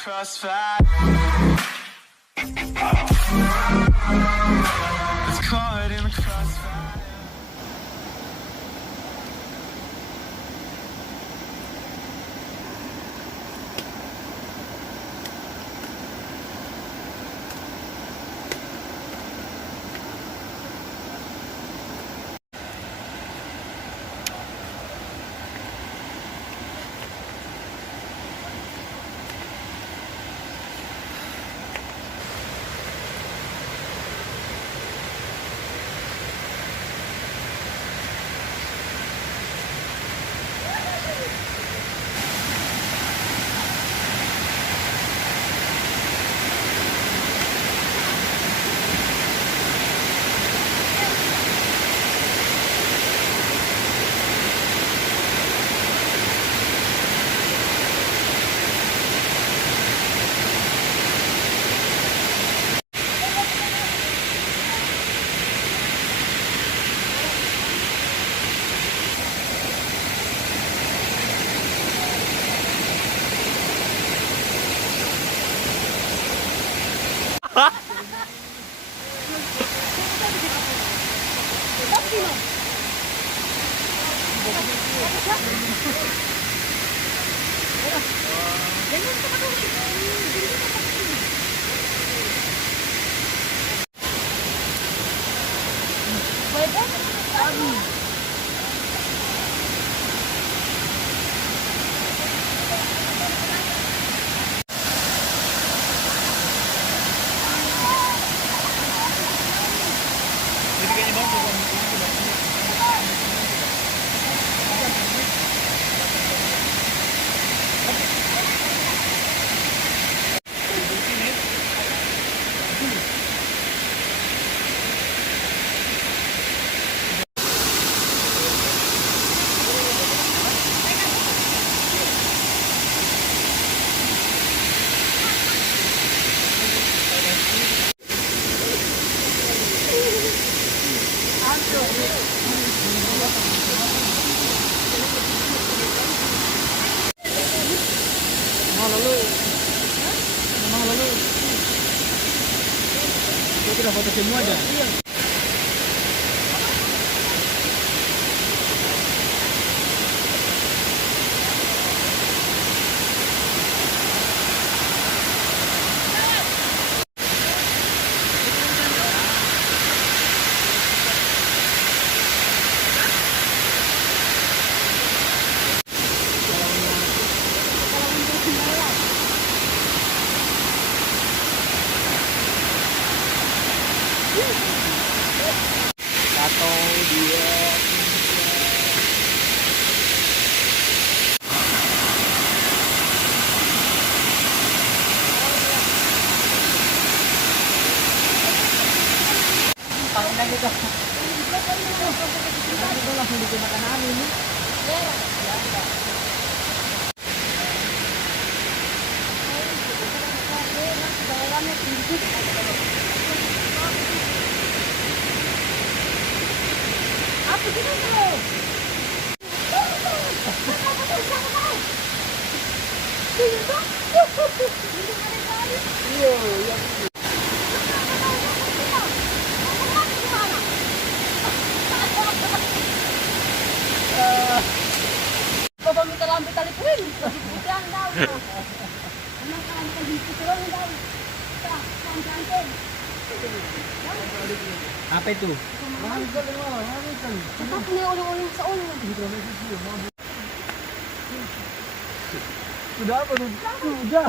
crossfire. It's caught in the crossfire. Sudah foto semua ada. Atau dia pakai gitu. Itu langsung digunakan ini. Apa sih itu? Iya, iya. Bapak minta lampu tali puing, putih daun. Anak kan gitu doang daun. Tah, cantik. Apa itu? Cepat nih oleh-oleh seolah. Sudah apa? Sudah. Sudah.